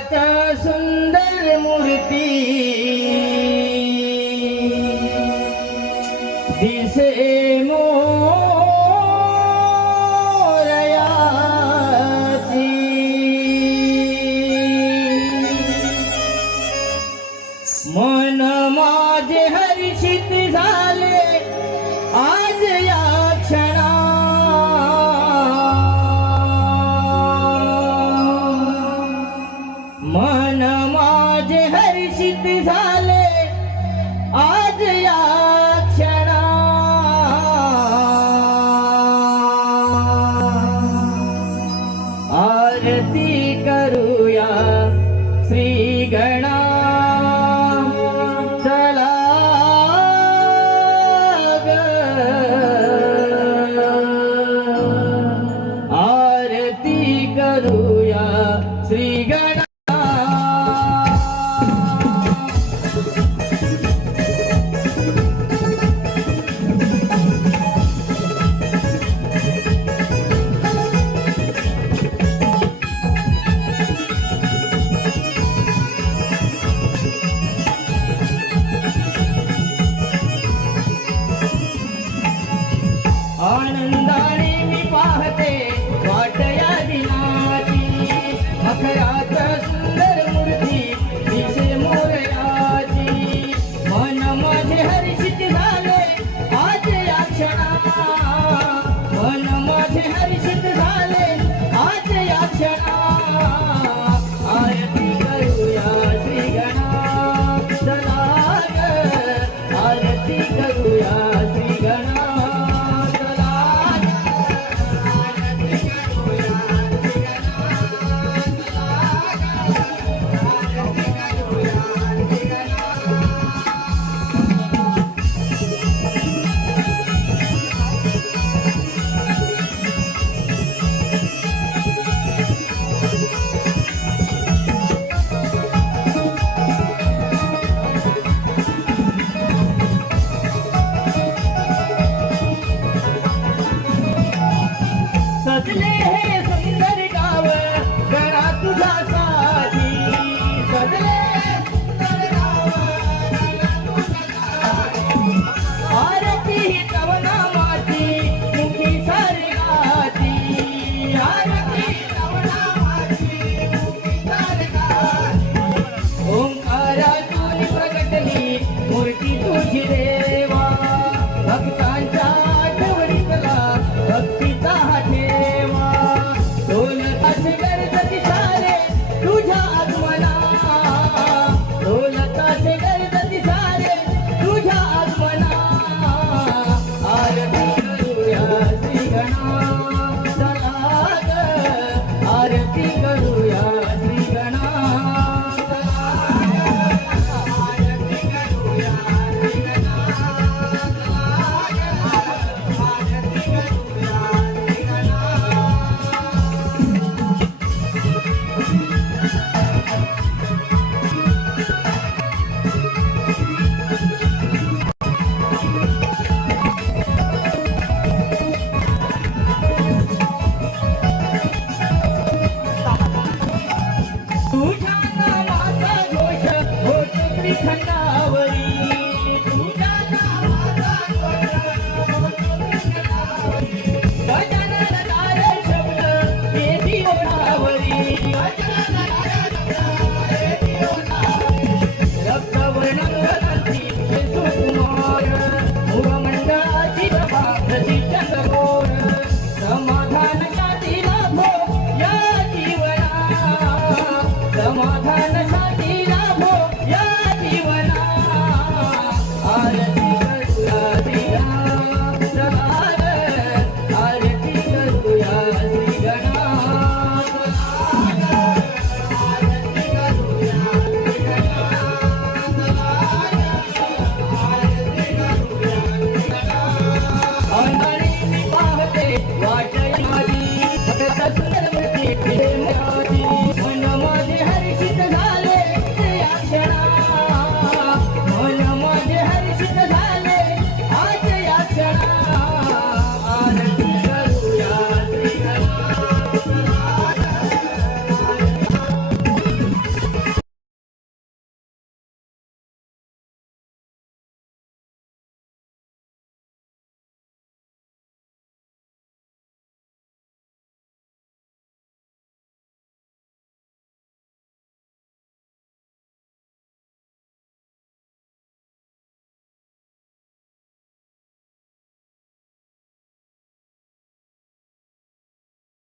मंगलाच्या सुंदर मूर्ती दिसे मोरयाची मन माझे हर्षित झाले आज या क्षणा मन माझे हर्षित झाले आज या क्षणा आरती करूया श्री गणा चला ग आरती करूया श्री गणा आनंदाने मी पाहते वाट या दिनाची मखरात सुंदर मूर्ती दिसे मोरयाची मन माझे हर्षित झाले आज या क्षणा मन माझे हर्षित झाले आज या क्षणा आरती करूया श्री गणा चला ग आरती करूया श्री गणा सजले हे सुंदर गाव गणा तुझा साधी सजले सुंदर गाव गणा तुझा साधी आरती ही तव नामाची मुखी सारी गाती आरती तव नामाची मुखी सारी गाती ओंकारातून प्रगटली मूर्ती तुझी देवा भक्तांच्या आठवणीतला भक्तीचा ठेवा ढोलकाचे गरजती सारे तुझ्या आगमना ढोलकाचे गरजती सारे तुझ्या आगमना आरती करूया श्री गणा चला ग आरती करूया श्री गणा आरती करूया श्री गणा तुझ्या नामाचा घोष होतो त्रिखंडावरी तुझ्या नामाचा घोष होतो त्रिखंडावरी गजानन तारे शब्द येती ओढावरी गजानन तारे शब्द येती ओढावरी रक्तवर्णंगरांची सुकुमार मुखमंडळाची प्रभा प्रसिद्ध घोर समाधान शांती लाभो या जीवना समाधान